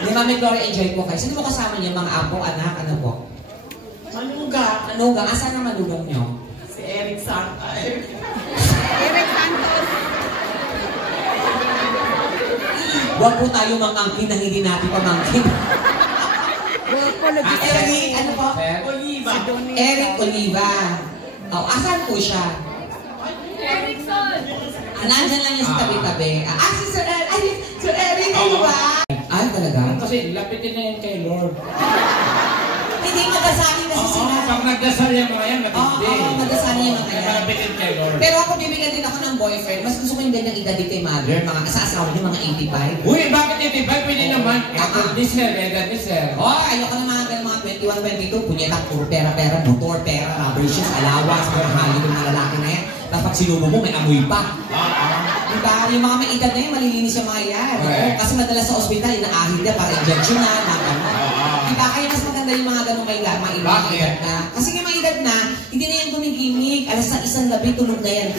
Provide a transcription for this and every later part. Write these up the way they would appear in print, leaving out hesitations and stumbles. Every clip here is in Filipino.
Hindi, Mami Gloria, enjoy po kayo. Sino mo kasama niyo? Mga apo, anak, ano po? Manuga. Manuga? Asan ang manugang niyo? Si Eric Santos. Eric Santos. Huwag po tayo mangangkin na hindi natin pamangkin. Eric, ano po? Oliva. Eric Oliva. Oh, asan po siya? Ericson. Nandyan lang niya sa tabi-tabi. Si Sir Eric. Ay, Sir Eric, ano ba? Ay, talaga? Kasi lapitin na yan kay Lord. Hindi nagdasali kasi sila. Pag nagdasal yung mga yan, matindi. Oo, nagdasali yung mga yan. Lapitin kay Lord. Pero ako, bibigyan din ako ng boyfriend. Mas gusto ko yung ganyang edad din kay mother. Mga asawa niya, mga 85. Uy, bakit 85? Pwede naman. Edad ni Sir. Oh, ayoko ng mga ganun, mga 21, 22. Punyetak, puro pera-pera, motor, pera, rubber shoes, alawas, mga hali ng mga lalaki na yan. Tapos pag sinubo mo, may amoy pa. Diba? Yung mga may edad na yan, malilinis yung mga yan. Kasi madalas sa ospital, inaahid niya para injection na, diba? Kaya mas maganda yung mga ganun may mga edad na. Kasi yung mga edad na, hindi na yan gumigimik. Alas sa isang gabi, tulog na yan.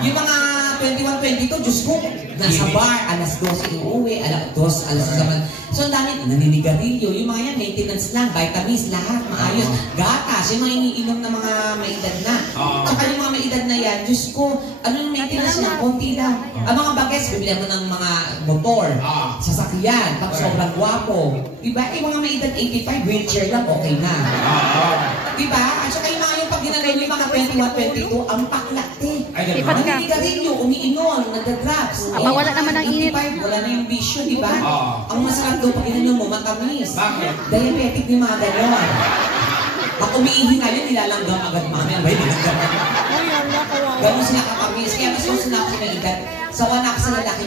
Yung mga 21, 22, Diyos ko, nasa bar, alas 12 uuwi, alas 2, alas 1. So, ang dami, naninigarilyo. Yung mga yan, maintenance lang, vitamins, lahat, maayos. Gatas, yung mga iniinom ng mga may edad na. Tsaka yung mga may edad na yan, Diyos ko, ano yung maintenance lang, konti lang. Ang mga bagets, bibilan mo ng mga motor, sasakyan, pag sobrang gwapo. Diba? Yung mga may edad 85, wheelchair lang, okay na. Diba? At saka yung mga yung pag ginagawa yung mga 21, 22, ang paklate. Naninigarilyo, umiinom, nagda-drugs. Wala naman ang init. 85, wala na yung bisyo, diba? Ang masarap doon pag ininom mo, matamis. Bakit? Diabetic yung mga gano'n. Pag umiihi nga yun, nilalanggam agad mami. Abay, nilalanggam. Gano'n sila katamis. Kaya mas gusto na ako sa edad. Sawa na ako sa lalaki.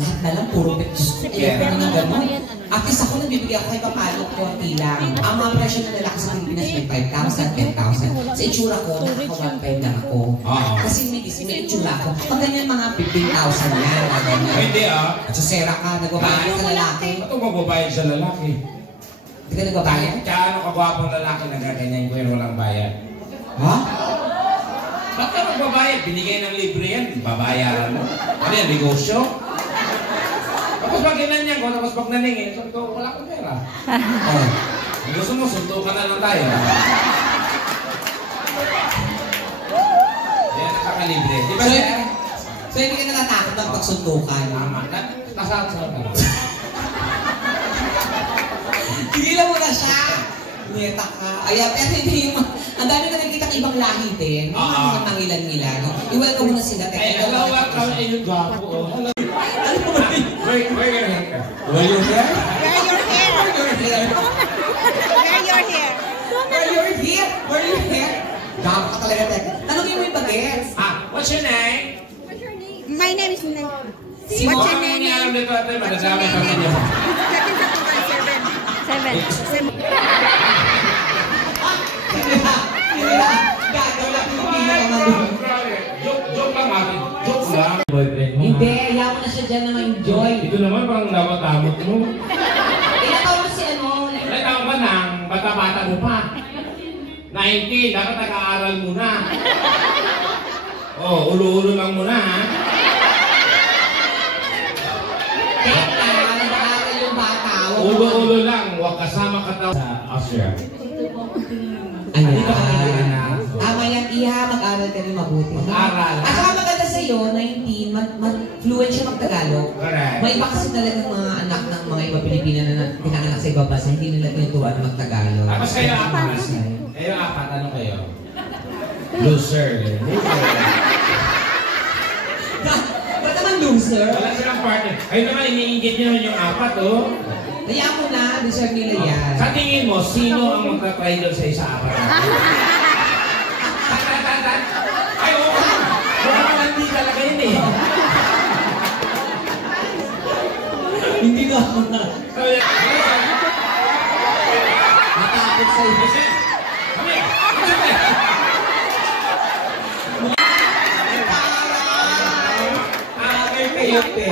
Lahat na lang, puro pectus. Ayoko na nga gano'n. At least ako nabibigyan ko kay papalo ko lang. Ang mga presyo ng lalaki sa Pilipinas may 5,000, 10,000. Sa itsura ko, nakaka-1.5 lang ako. Kasi may itsura ko. Pag ganyan mga 15,000 yan. Hindi At sa sera ka, nagbabayad sa lalaki. Ba't ang magbabayad sa lalaki? Hindi ka nagbabayad? Kaano kagwapong lalaki nagaganyan ko yun walang bayad? Ha? Ba't ka magbabayad? Binigay ng libre yan, babayaran mo. Ano yan, negosyo? Tapos pag ginanyan ko, tapos pag naningin, sabi ko, wala akong pera. Gusto mo, suntukan na lang tayo. Yan, nakakalibre. Di ba siya? So, hindi ka natatakot ng pagsuntukan? Tama. Nasaan sa mga? Tigilan mo na siya! Neta ka. Ayan, pero hindi yung... Ang dami na nakikita ng ibang lahi din. Mga mangilan-ngilan. I-welcome mo na sila. Ay, hello, welcome. Ay, yung gwapo. Hello. Ano ba yun? Where your hair? Where your hair? Wear your hair. Where your hair? Wear your hair. Where your hair? Where your hair? Gama ka talaga, Teka. Tanongin mo yung bagets. What's your name? My name is... Si What's Mom. your name? Alam nito ate, madadami kami niyo. Seven. Joke lang ate. Joke lang. Boyfriend mo. Hindi, ayaw mo na siya dyan na ma-enjoy. Ito naman parang dapat-damot mo. Inataw mo si ano? Ay, tawag ka nang bata-bata mo pa. 19, dapat nag-aaral muna. Oh, ulo-ulo lang muna ha. Teka, nag-aaral yung bata. Ulo-ulo lang, huwag kasama ka daw sa Austria. Ayan. Tama yan, Iha, mag-aral ka rin mabuti. Mag-aral. At saka maganda sa'yo, 19, fluent siya mag-Tagalog. Correct. May iba kasi talagang mga anak ng mga iba Pilipina na pinanganak sa ibang bansa, hindi nila tinuturuan na mag-Tagalog. Tapos kayo apat. Kayo apat, ano kayo? Loser. Ba't naman loser? Wala silang partner. Ayun naman, iniinggit nyo naman yung apat, oh. Hayaan mo na, deserve nila yan. Sa tingin mo, sino ang magta-try doon sa isa-apat natin? Ay, oo ka! Baka hindi talaga yun eh. Hindi na ako na. Natakot sa'yo. Kami!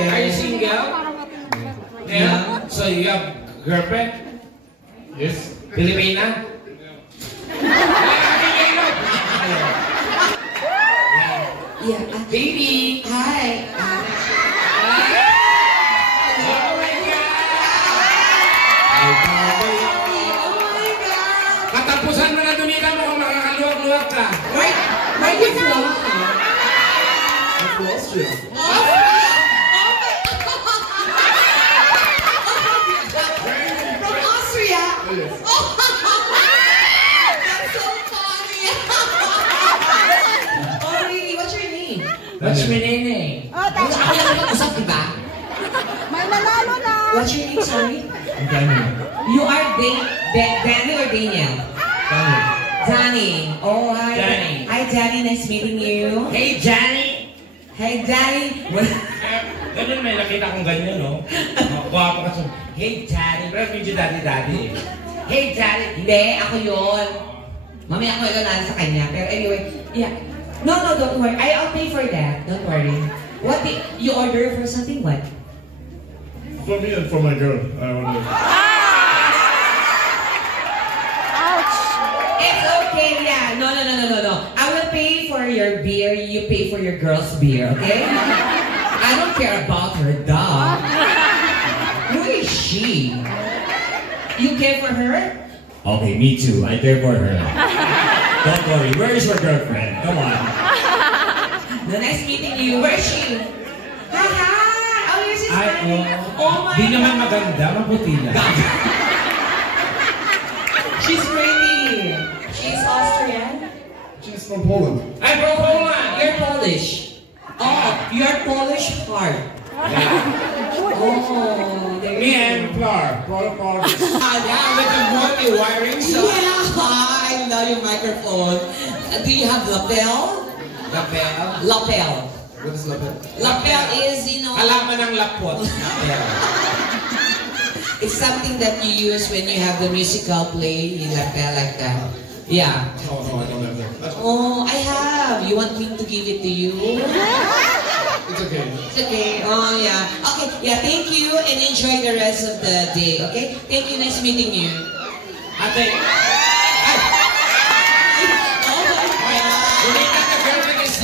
Are you single? Yeah. So you have girlfriend? Yes. Filipina? Yeah. Baby! Hi. Oh my God! ka? Where you from? I'm from Austria. From Austria? Yes. That's so funny! Oh, really? What's your name? That's my nene. Oh, Ako lang mag-usap, diba? may nanalo na. What's your name, sorry? Daniel. You are Danny or Daniel? Daniel. Danny. Oh, hi. Danny. Hi, Danny. Nice meeting you. Hey, Johnny! Hey, Danny. Ganun may nakita kong ganyan, no? Gwapo ka. Hey, Johnny. Pero medyo daddy-daddy eh. Hey, Johnny! Hindi, ako yun. Mamaya ako ilalala sa kanya. Pero anyway, yeah. No, don't worry. I'll pay for that. Don't worry. What did you order for something? What? For me and for my girl. I want to. Ouch. It's okay, yeah. No. I will pay for your beer. You pay for your girl's beer, okay? I don't care about her dog. Who is she? You care for her? Okay, me too. I care for her. Don't worry. Where is your girlfriend? Come on. No, nice meeting you. Where is she? Hi! Oh, your sister. Oh my Di naman God. maganda, mabuti na. She's pretty. She's Austrian. She's from Poland. Ay, bro, Poland! You're Polish. Oh, you're Polish heart. Oh, there Me you and go. Flower. Yeah, with the multi-wiring so... Yeah, I love your microphone. Do you have lapel? Lapel. Lapel. What is lapel? Lapel is, you know, Alaman ng lapot. Lapel. it's something that you use when you have the musical play, yung lapel like that. Yeah. No, I don't have that. Oh, I have. You want me to give it to you? It's okay. It's okay. Oh, yeah. Okay. Yeah, thank you and enjoy the rest of the day, okay? Thank you. Nice meeting you. Ate, Oh, my God. hindi ka na girlfriend is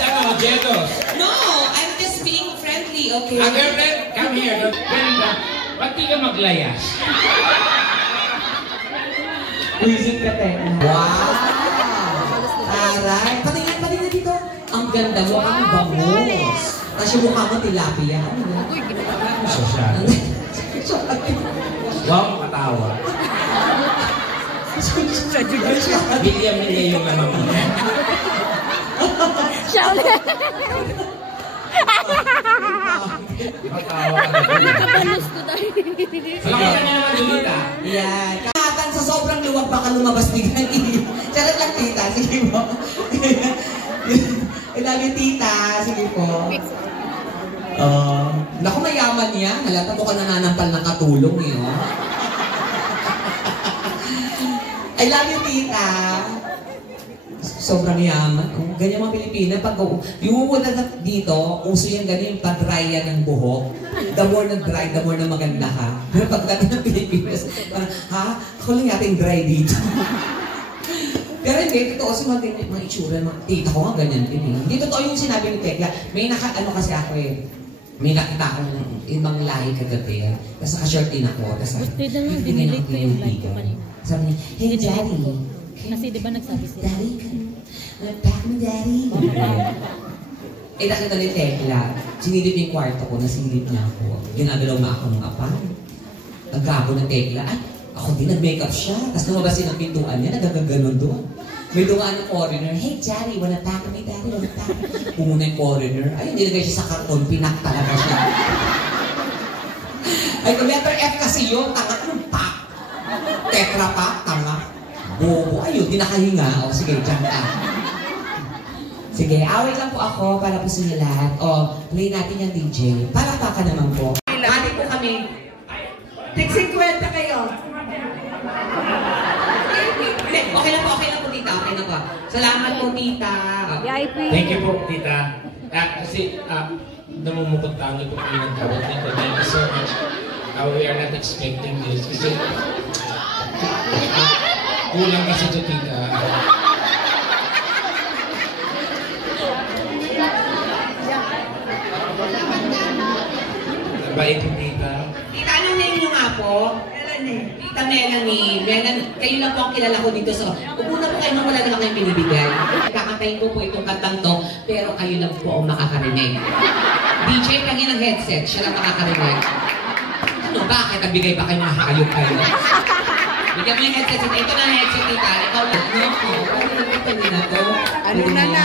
Jedos. No, I'm just being friendly, okay? Girlfriend, come here. Ganda. Ba't di ka maglayas? Visit ka, Tekla. Wow! Aray! Patingin dito. Ang ganda mo, ang bangos. Tapos yung mukha mo, tilapia. Ano yan? Social. Wow, katawa. Milya yung ano mo. Siya ulit. Katawa ka na. Nakabalos ko tayo. Salamat ka naman, Julita. Yan. Kahatan sa sobrang luwag, baka lumabas biglang Charot lang, tita. Sige po. I love you, tita. Sige po. Naku, mayaman yan. Halata mo ka nananampal ng katulong, eh. Oh. I love you, tita. Sobrang yaman. Oh, ganyan mga Pilipina. Pag yung umunod dito, uso yan ganyan, yung pag-dry yan ng buhok. The more na dry, the more na maganda ka. Pero pagdating ng Pilipinas, parang, ha? Ako lang yata yung dry dito. Pero hindi, totoo kasi mga ganyan, mga itsura, mga tita ko nga ganyan din eh. Hindi totoo yung sinabi ni Tekla. May ano kasi ako eh. May nakita akong ibang lahi kagabi. Tapos naka-short din ako. Tapos Dinelete ko yung live ko kanina. sabi niya, hey daddy. Kasi di ba nagsabi sila? Daddy, back me daddy. Eh nakita ni Tekla, sinilip yung kwarto ko, nasilip niya ako. Ginagalaw na ako ng apan. Naggago ng Tekla, ay, ako din nag-makeup siya. Tapos lumabas din ang pintuan niya, nagagaganon doon. May dumaan ng foreigner, hey daddy, wanna pack me daddy, wanna pack me. Pumuna yung foreigner, ay, nilagay siya sa karton, pinak talaga siya. Ay, kung letter F kasi yun, tanga, anong pack? Tetra pack, tanga. Bobo, ayun, di nakahinga. O, sige, dyan ka. Sige, awit lang po ako para po sa inyo lahat. O, play natin yung DJ. Palakpakan naman po. Ate po kami. Tigsing kwenta kayo. Hindi, okay lang po, tita. Okay na po. Salamat po, tita. VIP. Thank you po, tita. Kasi, namumukot tangi po kami ng tawag nito. Thank you so much. We are not expecting this. Kasi, kulang kasi ito, tita. Nabait po, tita. Tita, anong name nyo nga po? Tita Melanie, kayo lang po ang kilala ko dito sa... Una po kayo nang wala na kayong binibigay. Kakantayin ko po itong kantang to, pero kayo lang po ang makakarinig. DJ, pagin ng headset, siya lang makakarinig. Ano, bakit? Nagbigay pa kayo mga hayop kayo? Bigyan mo yung headset. Ito na ang headset, tita. Ikaw lang. Pwede na to. Ano na na?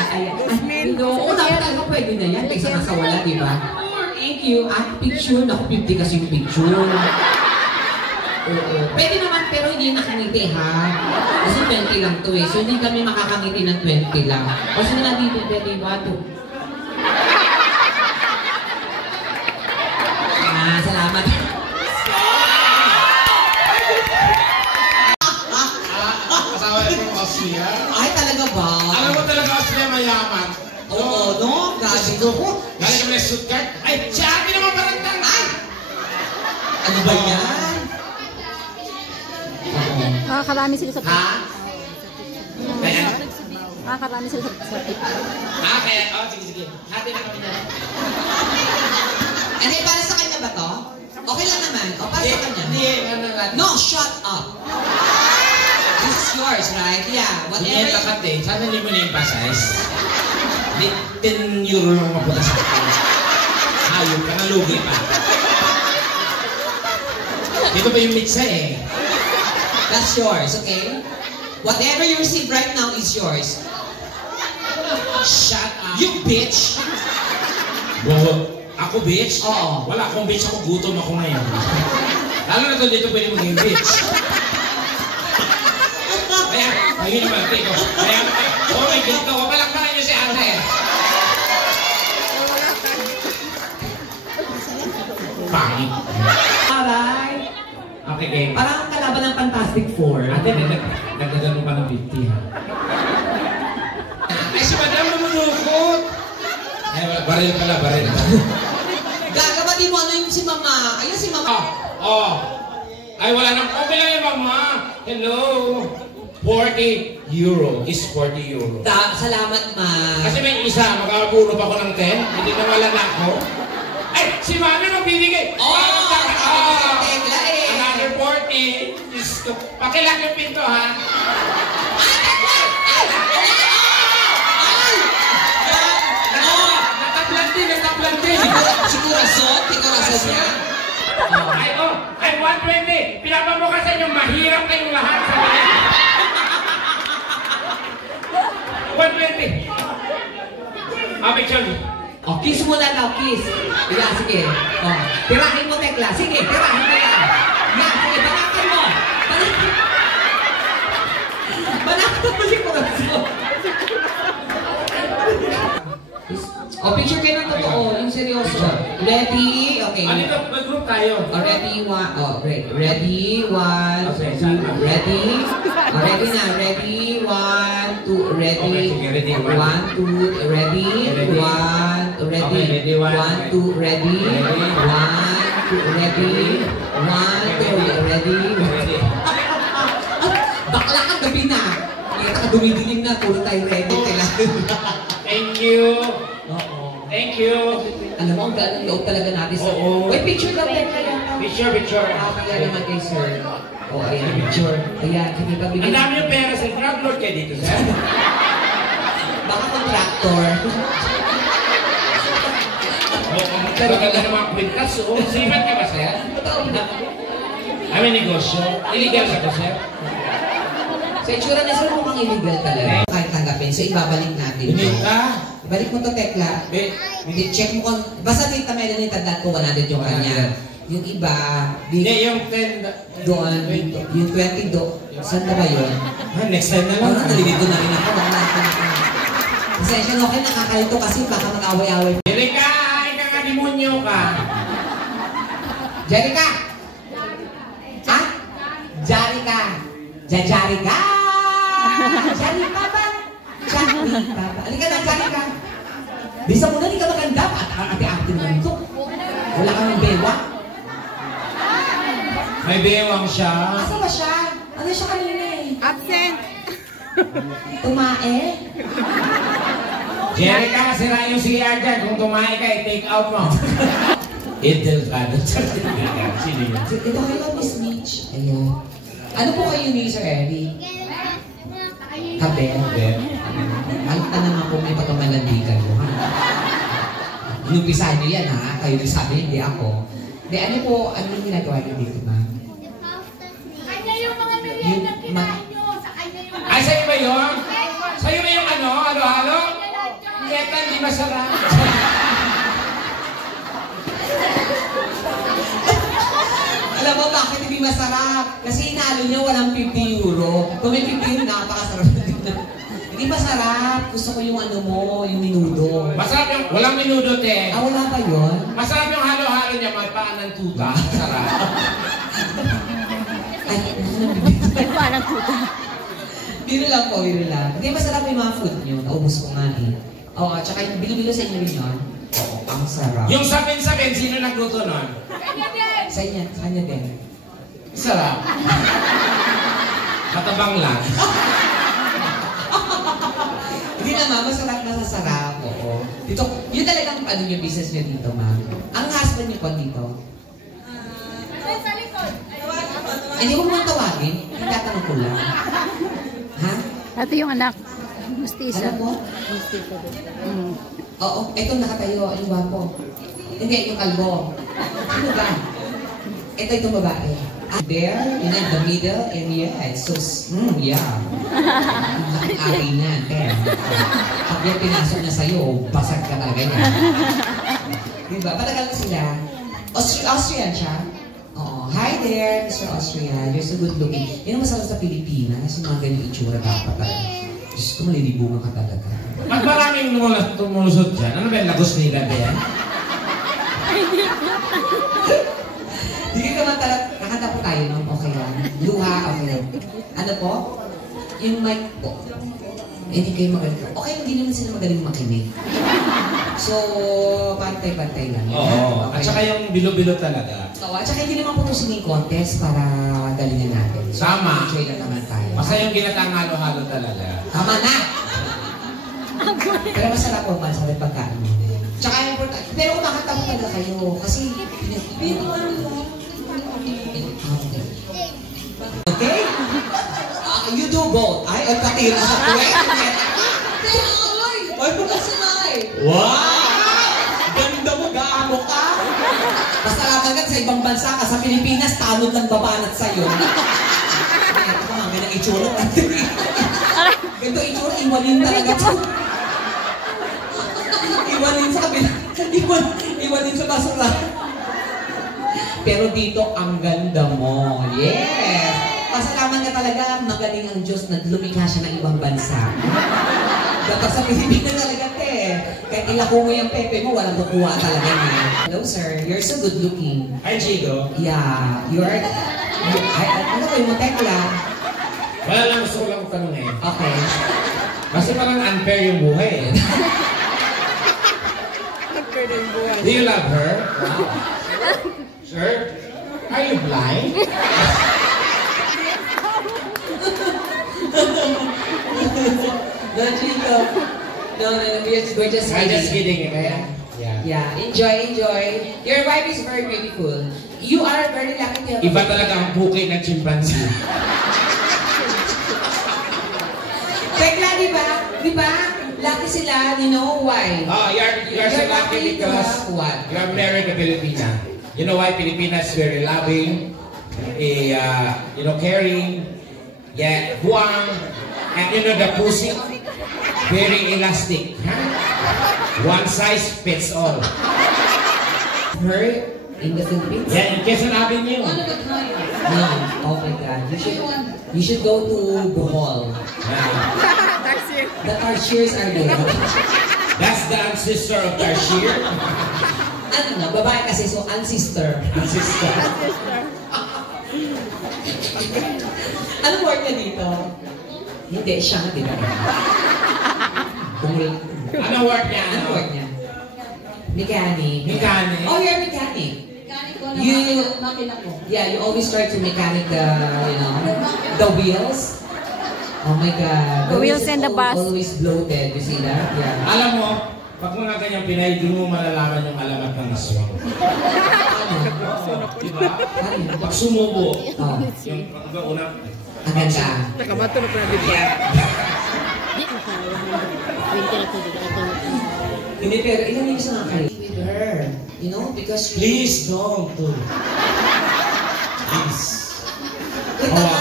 Oo, dapat talaga pwede na yan. Kaysa nasa wala, di ba? Thank you. At picture. Naku, 50 kasi yung picture. Oo. Pwede naman, pero hindi nakangiti, ha? Kasi 20 lang to eh. So, hindi kami makakangiti ng 20 lang. Kasi na dito, pwede ba ito? Salamat. Kasama yung Austria. Ay, talaga ba? Alam mo talaga Austria mayaman. Oo, no? Grabe ko. Galing kami ng Stuttgart. Ay, si Ate naman parang Ay! Ano ba yan? Oo. Nakakarami sila sa Ha? Kaya, Nakakarami sila sa kaya, sige. Hati na kami na. Ano, para sa kanya ba to? Okay lang naman. O, para sa kanya? Hindi, No, shut up! This is yours, right? Yeah, Hindi whatever. yung lakat eh. Sana hindi mo na-emphasize. 10 euro lang mapunta sa akin. Ayun ka, nalugi pa. Dito pa yung mitsa eh. That's yours, okay? Whatever you receive right now is yours. Shut up. You bitch! Wow. Ako bitch? Oo. Wala akong bitch, ako gutom ako ngayon. Lalo na to dito pwede maging bitch. Kaya, ayun naman, tiko. Kaya, oh my God, ko, palakpakan niyo si ate. Pangit. Alright. Okay, game. Parang kalaban ng Fantastic Four. Ate, nagdagan mo pa ng 50 ha. Ay, si Madam namulukot. Ay, baril pala, baril. Gagawin mo ano yung si Mama. Ayun si Mama. Oh. Ay, wala nang okay lang yung mama. Hello. 40 euro is 40 euro. Salamat, Ma. Kasi may isa, magkakagulo pa ako ng 10. Hindi na wala na ako. Ay, si Mami magbibigay. Tegla eh. Another 40 is to... Pakilang yung pinto, ha? Nataplantin. Sigurasot niya. Ay, 120. Pinapamukasan yung mahirap kayong lahat sa mga. 120. Picture. Oh, kiss muna daw, kiss. Yeah, sige. Oh, tirahin mo, Tekla. Sige, tirahin mo yan. Yan, sige, banatan mo. Banatan mo si Corazon. Oh, picture kayo ng totoo, yung seryoso. Ready? Okay. Ano ito? Mag-group tayo. Oh, ready, one. Oh, ready, one, Okay, two, sana. ready. Oh, ready na. Ready, one, two, ready. Okay, sige, ready, one. One, two, ready. Ready. One, two, ready. Okay, ready, one. One, two, ready. Ready. One, two, ready. One, two, ready. Ready. Bakla ka gabi na. Kita ka dumidilim na. Puro tayo ready. Kailangan. Thank you. Oo. Thank you. Alam mo, ang galang loob talaga natin sa... Oo. Wait, picture daw yan kaya. Picture. Kaya naman kay sir. O, ayan, picture. Ayan, sige pa Ang bigyan. dami yung pera sa drug lord kayo dito, sir. Baka contractor. Oo, magkaganda ng mga kwintas. Oo, sipat ka ba, sir? Ay, may negosyo. Illegal ka ba, sir? Sa itsura na sir, mukhang illegal talaga. Kahit tanggapin, so ibabalik natin. Binit ka? Ibalik mo to, Tekla. Hindi, check mo kung... Basta dito meron yung tandaan ko, 100 yung kanya. Yung iba, Hindi, dito, yung 10... doon, dito. Yung 20 do. Saan na ba yun? Next time na lang. Parang nalilito na rin ako. Pasensya na okay, nakakalito kasi baka mag-away-away. Jerika, ikaw ka demonyo ka. Jerica! Ha? Jarika! Jarika! Jarika ba? Jarika ba? Halika na, Jarika! Bisa mo na, hindi ka maganda. At ang ate-ate naman ito. Wala kang bewa. May bewang siya. Asa ba siya? Ano siya kanina eh? Absent. Tumae? Jerika, sira yung CR dyan. Kung tumahay ka, i-take out mo. Idel ka. Sino yun? Ito kayo, Miss Me. beach. Ayan. Ano po kayo ni Sir Eric? Kabel. Alam ka naman po may pagkamalandigan mo, ha? Inumpisahan niyo yan, ha? Kayo yung sabi, hindi ako. Hindi, ano po, ano yung ginagawa niyo dito, ma'am? Kanya yung mga merienda kinain nyo. Sa kanya yung Ay, sa'yo ba yun? Sa'yo ba yung ano? Halo-halo? Hindi, hindi masarap. Alam mo bakit hindi masarap? Kasi inalo niya walang 50 euro. Kung may 50 euro, napakasarap na din. Hindi masarap. Gusto ko yung ano mo, yung minudo. Masarap yung, walang minudo, te. Ah, wala pa yun? Masarap yung halo-halo niya, magpaan ng tuta. Masarap. Ay, Parang puto. biro lang po, biro lang. Hindi masarap yung mga food niyo. Naubos ko nga eh. Oo, at saka yung bilo-bilo sa inyo rin yun. Oo, ang sarap. Yung sabin-sabin, sino nagluto nun? Sa inyo, sa kanya din. Sarap. Matabang lang. Hindi naman, masarap na sa sarap. Oo. Dito, yun talagang ano yung business niyo dito, ma'am. Ang husband niyo po dito? sa likod. Hindi ko naman tawagin. Tatanong ko lang. Ha? Ito yung anak. Mustisa. Ano po? Mustisa din. Oo, ito nakatayo. Yung wapo. Hindi, yung kalbo. Ano ba? Ito itong babae. There, in the middle, and yeah, it's so, yeah. Ang aringan, there. Pag yung pinasok na sa'yo, basag ka talaga niya. Diba? Patagal na sila. Austrian siya. Oo. Hi there, Mr. Austrian. You're so good looking. Yan ang masarap sa Pilipinas. Yung mga ganyung itsura dapat talaga. Diyos ko, malilibungan ka talaga. Mas maraming tumulusot dyan. Ano ba yung lagos nila ba yan? Hindi ka naman talaga, nakanta po tayo, no? Okay lang. Luha, okay lang. Ano po? Yung mic po. Hindi kayo magaling. Okay, hindi naman sila magaling makinig. So, pantay-pantay lang. Oo. Okay. At saka yung bilo-bilo talaga. So, at saka hindi naman po ito singing contest para galingan natin. So, Tama. enjoy lang naman tayo. Basta yung ginatang halo-halo talaga. Tama na! Pero masarap po, masarap pagkain. Tsaka important. Pero kumakanta po talaga kayo. Kasi, okay? You do both. Ay, ang katira sa tuwet. Ay, buka sinay. Wow! Ganda mo, gaamo ka. Basta katagat sa ibang bansa ka, sa Pilipinas, tanod ng babanat sa'yo. Ay, ako mga ganang itsura. Ganito itsura, iwanin talaga ito. Iwanin sa kabila. Iwanin sa basura. Pero dito, ang ganda mo. Yes! Pasalaman ka talaga, magaling ang Diyos na lumikha siya ng ibang bansa. Dapat sa Pilipinas talaga, te. Kahit ilako mo yung pepe mo, walang kukuha talaga niya. Hello, sir. You're so good looking. Hi, Chico. Yeah. Ano kayo mo, tekla? Wala lang, gusto ko lang tanongin. Okay. Kasi parang unfair yung buhay eh. Do you love her? Wow. Sir? Are you blind? No, Chico. No, we're just I'm just kidding. kidding. Okay? Yeah. Yeah, enjoy. Your wife is very beautiful. You are very lucky to have Iba talaga ang bukay ng chimpanzee. Tekla, di ba? Lucky sila, you know why? Oh, you're so lucky because what? you're married a Filipina. You know why Filipinas very loving, caring, yeah, huwang, and you know the pussy, very elastic. Huh? One size fits all. Her in the Philippines? Yeah, in Quezon Avenue. No, oh my God. You should go to Bohol. Yeah. The Tarsiers are there. That's the ancestor of Tarsier. Ano na, babae kasi, so ancestor. Ancestor. Anong work niya dito? Hindi, siya nga, di ba? Ano work niya? Anong work niya? Mechanic. Mechanic. Oh, you're a mechanic. Yeah, you always try to mechanic the wheels. Oh my God. The wheels and the bus. Always bloated. You see that? Yeah. Alam mo, Pag mga ganyang Pinay, doon mo malalaman yung alamat ng aswang. Diba? Pag sumubo, yung unang... Ang ganda. Hindi, pero ilang years na kayo? With her. You know, because... Please don't. Please. Ito na!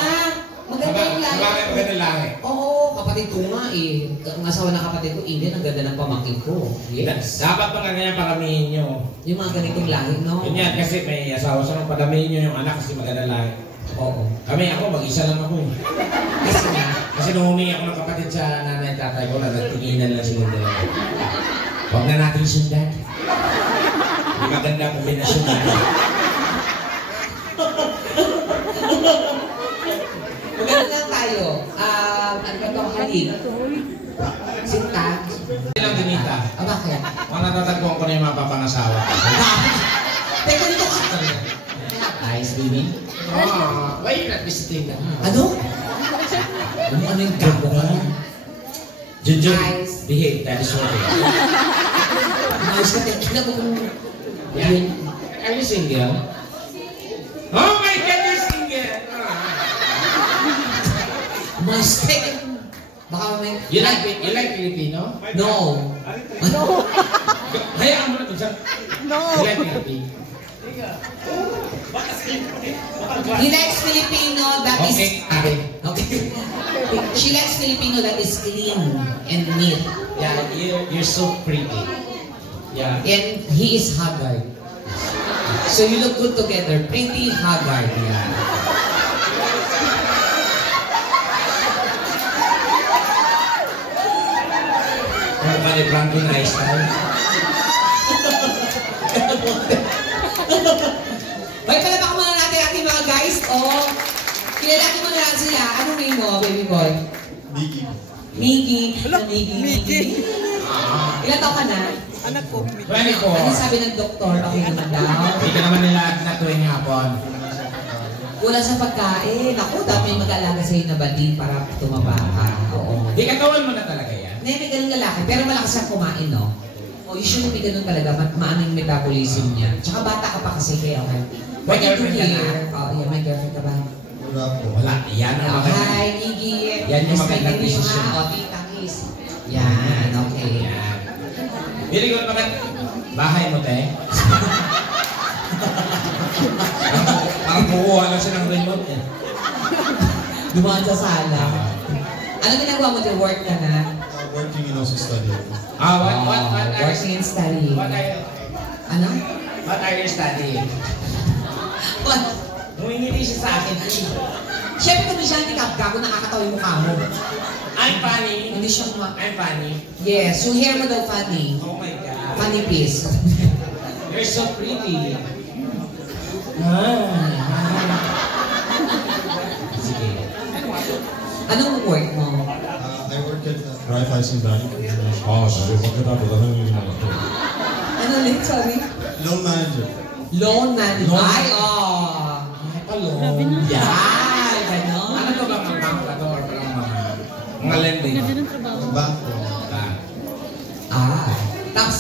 Maganda yung lahi. Maganda lahi. Oo, kapatid ko nga eh. Ang asawa ng kapatid ko, Indian, ang ganda ng pamangkin ko. Yes. Dapat mga ganyan paramihin nyo. Yung mga ganitong lahi, no? Ganyan kasi may asawa siya ng padamihin nyo yung anak kasi maganda lahi. Oo. Ako, mag-isa lang ako eh. Kasi nga, Kasi nung humingi ako ng kapatid sa nanay at tatay ko, nagtinginan lang sila dalawa. Huwag na natin sundan. Hindi maganda ang kombinasyon natin. maganda lang tayo. Ano ba ito? Halid. Sinta. Ilang dinita. Bakit? Mga natatagpuan ko na yung mga papangasawa. Teka, dito ka. Nice, baby. Why you not visiting them? Ano? Ano yung gago ka? Junjun, Nice. behave, that is what it is. Ayos ka, tingnan mo kung... Yeah. Are you single? Oh my God, you're single! Mistake! Baka may... You like Filipino? No. Ano? Hayaan mo na ito siya. No. You like Filipino? He likes Filipino that is... Okay, okay. Okay. She likes Filipino that is clean and neat. Yeah, you're so pretty. Yeah. And he is haggard. So you look good together. Pretty haggard. Yeah. Ano ka ni Frankie na style? Bye, palabak muna natin ating mga guys. Oh, kilalanin mo na lang sila. Anong name mo, baby boy? Miggy. Miggy. Miggy. Ilan taon ka na? 24. Ano sabi ng doktor? Okay naman daw. Hindi ka naman nila na tuwing hapon. Kulang sa pagkain. Ako, dapat may mag-aalaga sa'yo na bading para tumaba ka. Oo. Di kagawan mo na talaga yan. Hindi, may ganun lalaki. Pero malakas siyang kumain, no? O, usually may ganun talaga. Maaming metabolism niya. Tsaka bata ka pa kasi kaya okay. May girlfriend ka na? Oh, yeah, may girlfriend ka ba? Wala po. Wala. Yan ang maganda. Hi, Iggy. Yan yung magandang Respect niyo, decision. ha? O, tita kiss. Yan, okay. Yan. Very good, maganda. Bahay mo, te. Parang kukuha lang siya ng remote eh. Dumaan sa sala. Ano ginagawa mo? Work ka na? Working and also studying. What are Working and studying. Ano? What are you studying? What? Humingiti siya sa akin. Siyempre kung siya hindi gago, nakakatawa yung mukha mo. I'm funny. Hindi siya I'm funny. Yes, yung hair mo daw funny. Oh my God. Funny please. You're so pretty. Sige. Anong work mo? I work at Raiffeisen Bank. sabi ko pagkatapos, ano yung mga ito? Ano ulit? Sorry? Loan manager. Loan manager. Loan. Ay, oh. Hello. Yan, gano'n. Ano to ba mga bank ka to or parang mga lending? Ganda ng trabaho. Bank po. Tapos,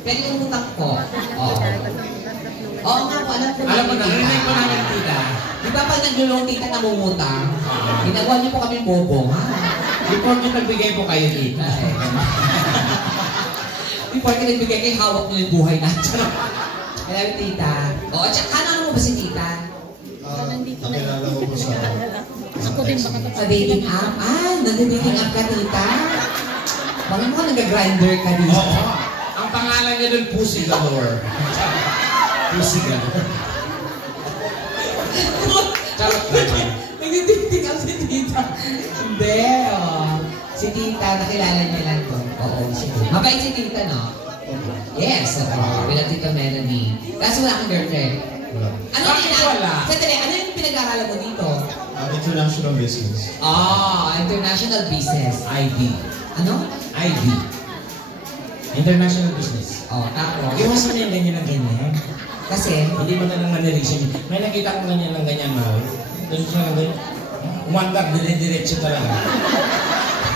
pwede yung utang ko. Oo. Oo nga po, alam ko. Alam mo na, narinig ko namin tita. Di ba pag naglulong tita namumutang, ginagawa niyo po kami bobo, ha? Before nyo nagbigay po kayo tita eh. Before ka nagbigay kayo, hawak niyo yung buhay natin. Kaya tita. Oo, at saka ano mo ba si tita? Nakilala ko po sa... Ako din baka Sa dating app? Nag-dating app ka tita? Bakit mo nag-grinder ka dito? Oo. Ang pangalan niya doon, Pussy Galore. Pussy Galore. Charot naman. Nag-dating app si tita. Hindi, oh. Si tita, nakilala niya lang to. Oo, sige. Mabait si tita, no? Yes, bilang tita Melanie. Kaso wala kang girlfriend. Wala. Ano Bakit wala? Sandali, ano yung pinag-aaralan mo dito? International business. International business. ID. Ano? ID. International business. Tapos? Iwasan niya yung ganyan ng ganyan. Kasi? Hindi mo na ng mannerism. May nakita ko ganyan lang ganyan, Mao. Doon siya lang ganyan. Umandar, dire-diretso talaga.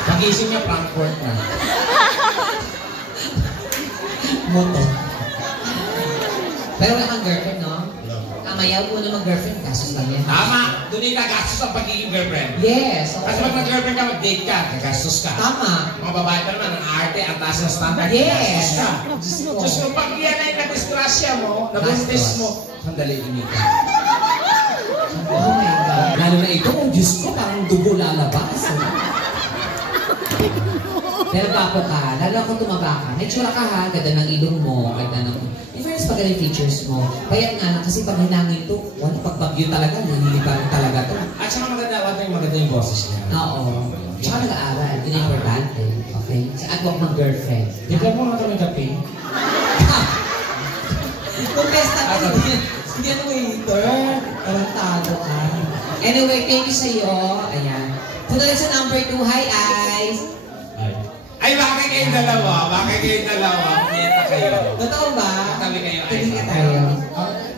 Pag-isip niya, Frankfurt na. Moto. Pero wala kang girlfriend, no? Mayaw mo na mag-girlfriend, gastos lang yan. Tama! Doon yung kagastos ang pagiging girlfriend. Yes. Kasi pag nag-girlfriend ka, mag-date ka, kagastos ka. Tama. Mga babae pa naman, ang arte, ang taas ng standard, Yes. kagastos ka. Diyos ko, pag yan ay nag-disgrasya mo, nabuntis mo, sandali inita. Oh my God. Lalo na ito, kung Diyos ko, parang dugo lalabas. Pero papo ka, lalo kung tumaba ka, may tsura ka ha, ganda ng ilong mo, ganda ng... In fairness, pag yung features mo, kaya nga, kasi pag hinangin to, wala, pag bagyo talaga, nililipan talaga to. At saka maganda yung boses niya. Oo. Tsaka nag-aaral, yun ang importante. Okay? At huwag mag-girlfriend. Di ba mo nga kami kape? Contesta ka, hindi ano waiter. Tarantado ka. Anyway, thank you sa'yo. Ayan. Punta rin sa number 2. Hi, Ice. Ay, bakit kayong dalawa? Bakit kayong dalawa? Meta kayo. Totoo ba? Tabi kayo, Tabi Ice. ka tayo.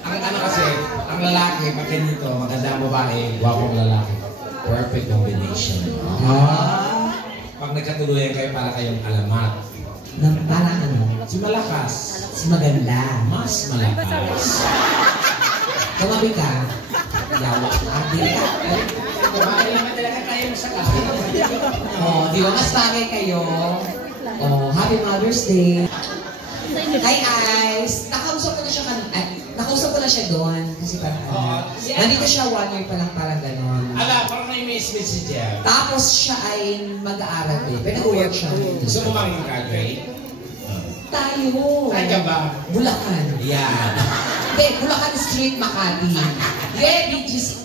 Ang ano kasi, ang lalaki, pag ganito, maganda ang babae, gwapong lalaki. Perfect combination. Ah. Pag nagkatuluyan kayo, para kayong alamat. Parang ano? Si malakas. Si maganda. Mas malakas. Tumabi ka. Yawa ka. Di ka. Babae naman talaga kayong saka. Oh, di ba mas bagay kayo? Oh, Happy Mother's Day. Hi, Ice. Nakausap ko na siya nakausap ko na siya doon. Kasi parang, nandito siya 1 year pa lang, parang gano'n. Ala, parang may miss si Jeff. Tapos siya ay mag-aaral din. Pero nag-work siya. Gusto mo bang mag-graduate? Tayo. Saan ka ba? Bulacan. Yan. Hindi, Bulacan Street, Makati. Yeah, BGC.